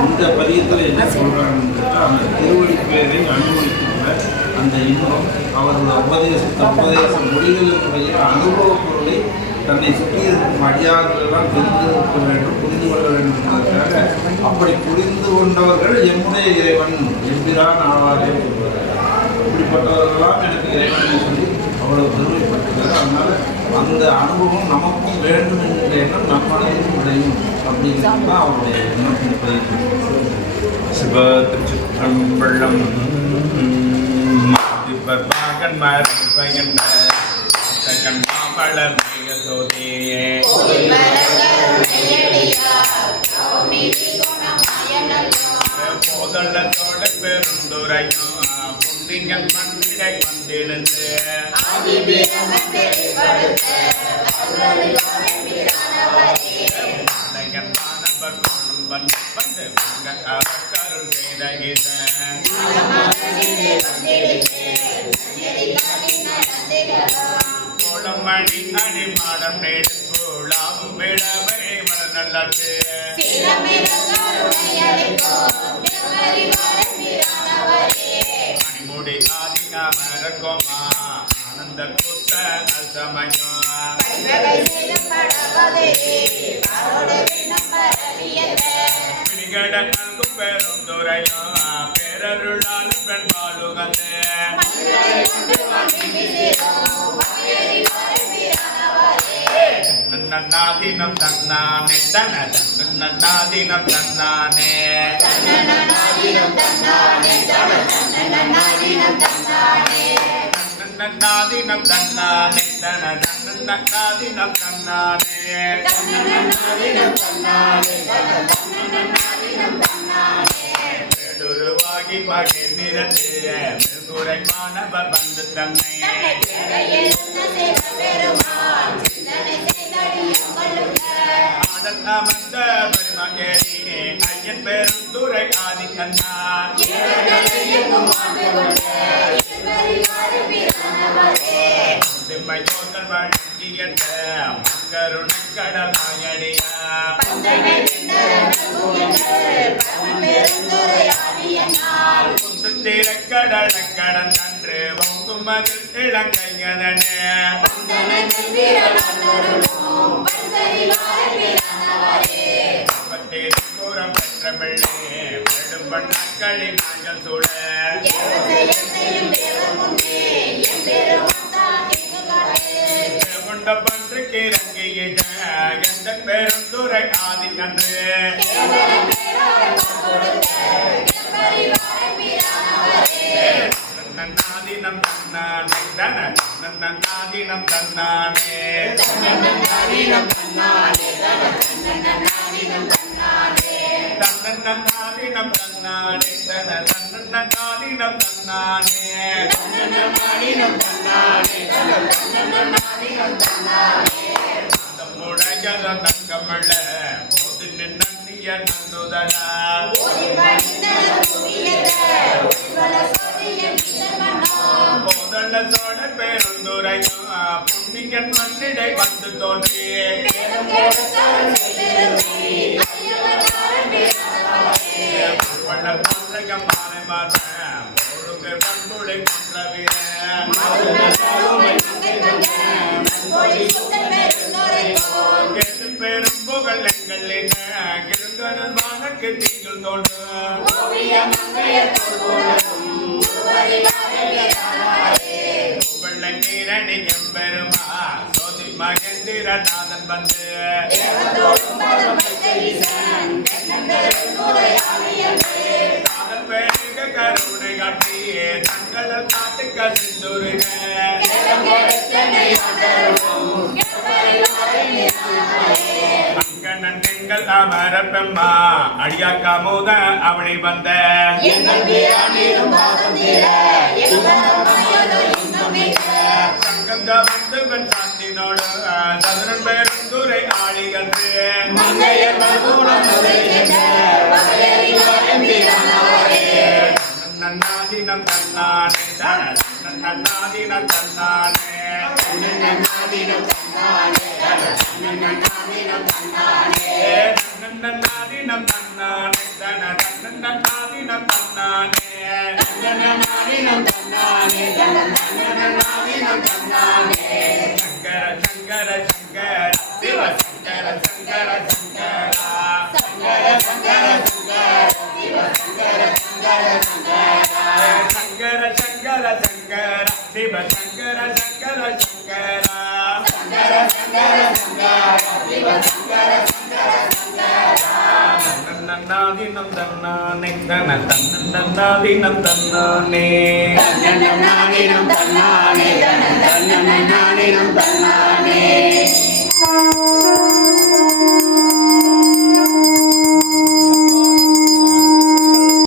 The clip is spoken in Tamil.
இந்த பதியத்தில் என்ன சொல்கிறாங்கன்னு கேட்டால் அந்த திருவடிப்பேரை அனுபவிக்கின்ற அந்த இன்பம் அவர்கள் உபதேச மொழிகளுக்குடைய அனுபவ பொருளை தன்னை சுற்றி இருக்கும் அடியார்களெல்லாம் தெரிந்திருக்க வேண்டும், புரிந்து கொள்ள வேண்டும் என்பதற்காக அப்படி புரிந்து கொண்டவர்கள் எம்முடைய இறைவன் எம்பிரான் ஆவாரே இப்படிப்பட்டவர்களெல்லாம் எனக்கு இறைவன் சொல்லி அவ்வளவு பெருமைப்பட்டிருக்கிறது. அதனால் அந்த அனுபவம் நமக்கும் வேண்டும் என்கிற எண்ணம் நம் மனதிலும் விளையும் அப்படிங்கிறது தான் அவருடைய எண்ணத்தின் பதிவு. சிவத்திருச்சிற்றம்பலம் மாமலர் மிக சோதியே போதளத்தோட பெருந்துரையும் புண்ணியங்கள் மண்ணிடை வந்திருந்து கருள் கோளமணி அடிமாடம் நெடுங்கோளாவும் விடவை மனநல்லாச்சு மணிமுடி ஆதிகாமரக்கோமா ஆனந்த கூத்த அசமயம் பிடிகடல் நல்கும் பெருந்துரையும் பேரருளாலும் பெண்பாலுகந்த நன்னாதீனம் தன்னானே தன நன்னாதீனம் தன்னானே நன்னாதீனம் தன்னானே தன நன்னாதீனம் தன்னானே பெருவாகி மகிழ்ந்திரத்து மெல்குறை மாணவர் வந்து தன்னை ஆடல் அமர்ந்த பெருமகேரி ஐயன் பெருந்துரை ஆதி கண்ணார் திம்மை தோற்றல் வழங்கிய கருணை கடலாயடியா திரைக்கடல கடன் கன்று பொங்கும் மதில் இளங்கையதனே தூரம் பெற்ற பிள்ளை வெடும் பண்ணக்களின் நாங்கள் சூழ கொண்ட பன்றுக்கு இறங்கிய எந்த பெருந்துரை ஆதி கன்று நன்னாதீனம் தன்னானே தன நன்னாதீனம் தன்னானே நன்னாதீனம் தன்னானே தன்னன்னாதீனம் தன்னானே தன தன்னன்னாதீனம் தன்னானே தம்முடையல தங்கமள்ள போது நின்னிய நந்துதலா போதல்ல சோழ பெருந்துரையும் புண்ணியன் மண்ணிடை வந்து தோன்றியே மாலை மாதம் பொழுது பண்புளை கொன்றவிர பெரும் புகழ் எங்கள் கிருங்கடன் வானக்கு தீங்கள் தோன்றும் வெள்ளை நீரணி எம்பெருமா சோதி மகேந்திரநாதன் வந்து பெருக கருணை காட்டி தங்கள் காட்டுக்க சிந்துருக அங்கண்ணன் எங்கள் அமர பெம்மா அடியா கமுத அவளை வந்த சங்கந்த வந்து பெண் சாந்தினோடு சதுரன் பெருந்துரை ஆளிகன்று நன்னாதீனம் தன்னானே நன்னாதீனம் தன்னானே நன்னாதீனம் தன்னானே சங்கர சங்கரா தன்னன்னாதினம் தன்னானே தன்னன்னாதினம் தன்னானே தன்னன்னாதினம் தன்னானே